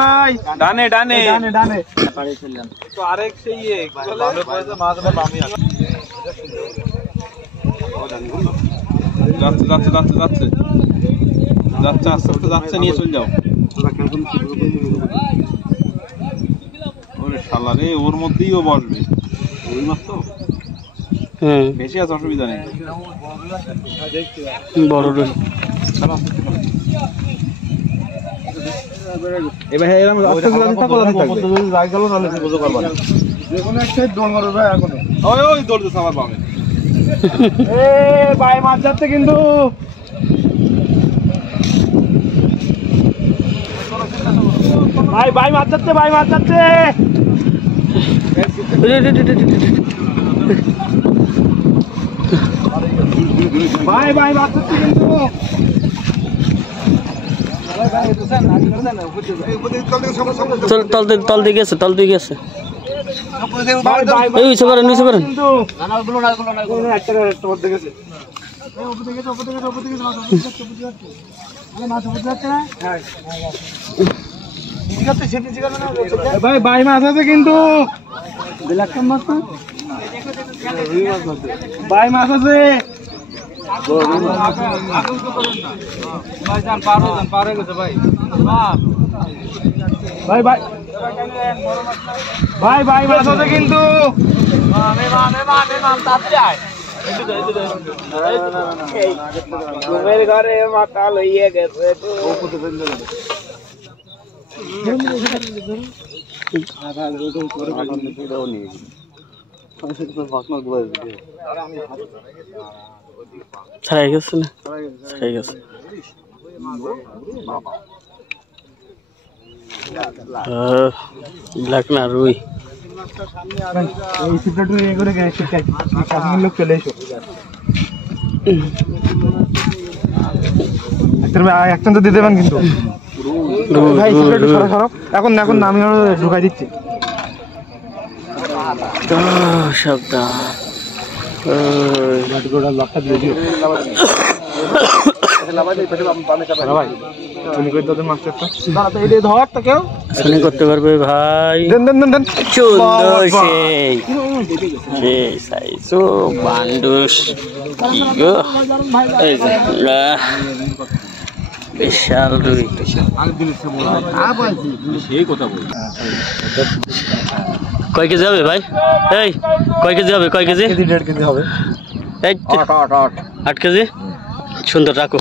ভাই ডানে ডানে ডানে তো আরেক সেই যাচ্ছে যাচ্ছে যাচ্ছে যাচ্ছে যাচ্ছে আস্তে আস্তে যাচ্ছে নিয়ে চলে যাও। ওরে শালা রে, ওর মধ্যেই ও বসবে। ওই মাছ তো বেশি আছে, অসুবিধা নেই। বড় রুই এবার এরকম আস্তে আস্তে থাকো থাকবে যাই গেল নালে বুঝতে পারবা না যে কোনো একটা দৌড় মারো ভাই এখন ওই ওই দৌড় দিছে আমার বামে। এ ভাই মাছ যাচ্ছে কিন্তু ভাই ভাই মাছ যাচ্ছে ভাই মাছ যাচ্ছে ভাই ভাই মাছ যাচ্ছে কিন্তু তল দিকে গেছে তল দিকে গেছে এই উঠে পারেন উঠে পারেন ভাই ভাই মাছ আছে কিন্তু ভাই মাছ আছে ভাই ভাই ভাই ভাই মাছ আছে কিন্তু ঘরে মাথা লইয়ে গেছে ছাড়াই গেছে না ছাড়াই গেছে ব্ল্যাক না রুই লোক চলে এসো একটা তো দিয়ে দেবেন কিন্তু ভাই এখন এখন আমি ঢুকাই দিচ্ছি লকটা দিয়ে দিও করতে পারবে ভাই বিশাল রুই কয় কেজি হবে ভাই? এই কয় কেজি হবে? কয় কেজি? 1.5 কেজি হবে। 8 কেজি। সুন্দর রাখো।